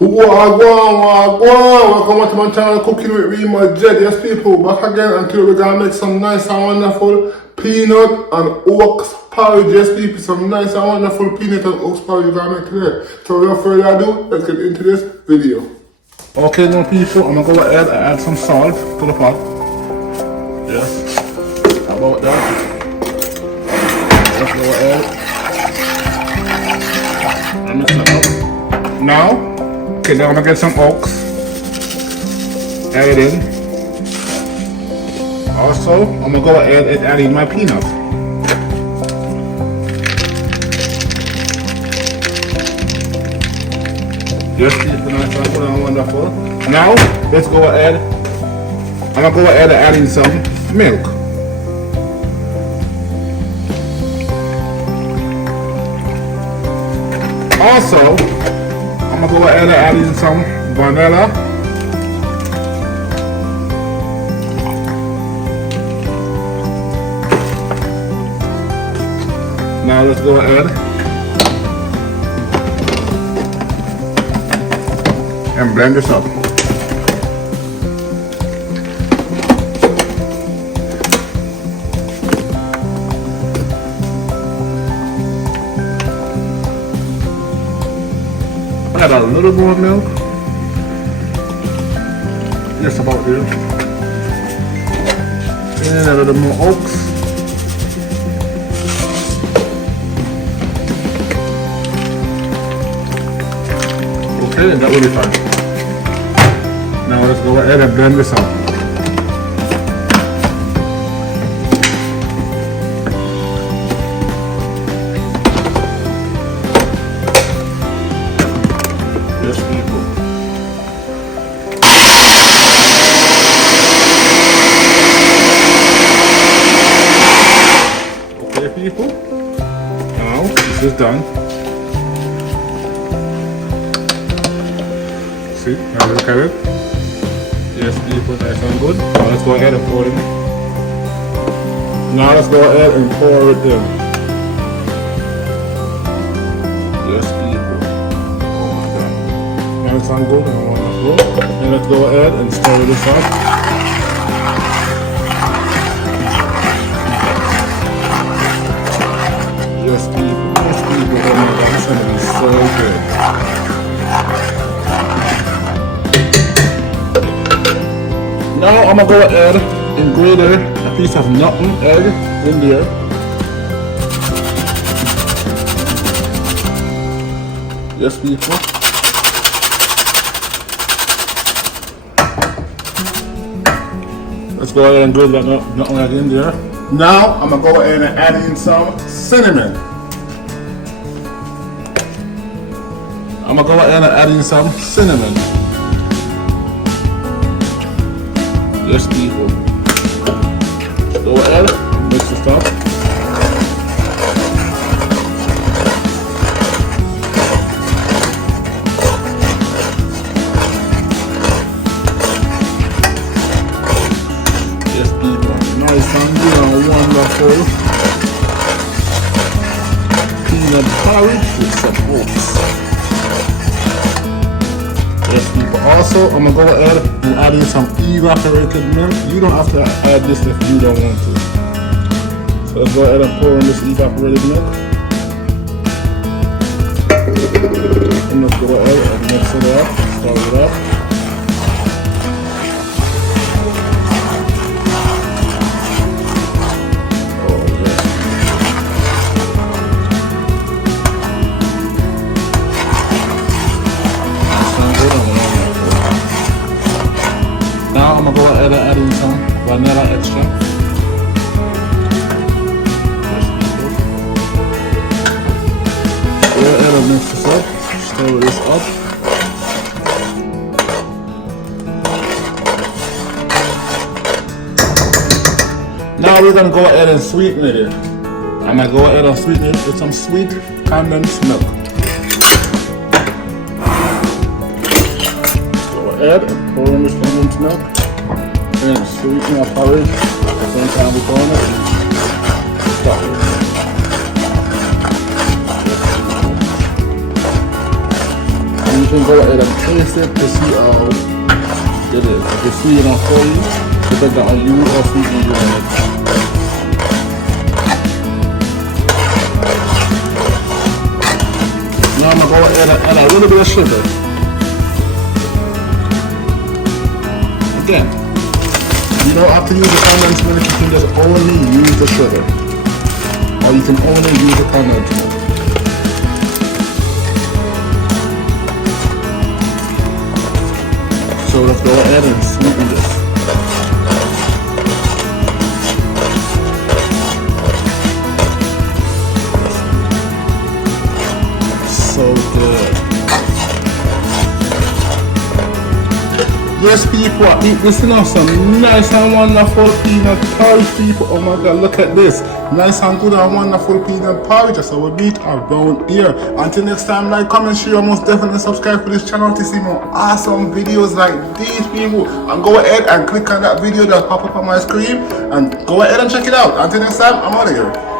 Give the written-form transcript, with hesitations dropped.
Welcome to my channel Cooking with Remo Jed. Yes people, back again and today we're gonna make some nice and wonderful peanut and oats porridge. Yes people, some nice and wonderful peanut and oats porridge we're gonna make today. So without further ado, let's get into this video. Okay now people, I'm gonna go ahead and add some salt to the pot. Yes, how about that? Let's go ahead and mix it up. Now, okay, now I'm gonna get some oats, add it in. Also, I'm gonna go ahead and add in my peanuts. Just keep the nice and wonderful. Now, let's go ahead. I'm gonna go ahead and add in some milk. Also, I'm gonna go ahead and add in some vanilla. Now let's go ahead and blend this up. Add a little more milk, just about there, and a little more oats. Okay, and that will be fine. Now let's go ahead and blend this up. Yes, people. Okay, people. Now this is done. See, now look at it. Yes, people, that sounds good. Now let's go ahead and pour it in. Now let's go ahead and pour it in. Yes, people. Oh my God. Now it sounds good and wonderful. And let's go ahead and stir this up. Yes, people. Yes, people. Oh my God, it's gonna be so good. Now I'm gonna go ahead and grate a piece of nutmeg egg in there. Yes, people. Let's go ahead and grate that nutmeg in there. Now I'm gonna go ahead and add in some cinnamon. I'm gonna go ahead and add in some cinnamon. Yes, people. Go ahead, mix this up. Yes, people. Nice and wonderful peanut porridge with some oats. Yes, people. Also, I'm gonna go ahead and add in some evaporated milk. You don't have to add this if you don't want to. So let's go ahead and pour in this evaporated milk. And let's go ahead and mix it up, stir it up. Now I'm gonna go ahead and add in some vanilla extract. Go ahead and mix this up, stir this up. Now we're gonna go ahead and sweeten it. I'm gonna go ahead and sweeten it with some sweet condensed milk. Go ahead and pour in this condensed milk. And sweeten our porridge at the same time we're pouring it. Stop it. you can go ahead and taste it to see how it is. If it's sweet enough for you, depending on you or sweet you want it. Now I'm gonna go ahead and add a little bit of sugar. Again, you don't have to use the condensed milk, you can just only use the sugar. Or you can only use the condensed milk. So let's go ahead and sweeten this. So good. Yes, people, I eat this now. Some nice and wonderful peanut porridge, people. Oh my God, look at this. Nice and good and wonderful peanut porridge. That's how we eat around here. Until next time, like, comment, share, most definitely subscribe to this channel to see more awesome videos like these, people. And go ahead and click on that video that pop up on my screen and go ahead and check it out. Until next time, I'm out of here.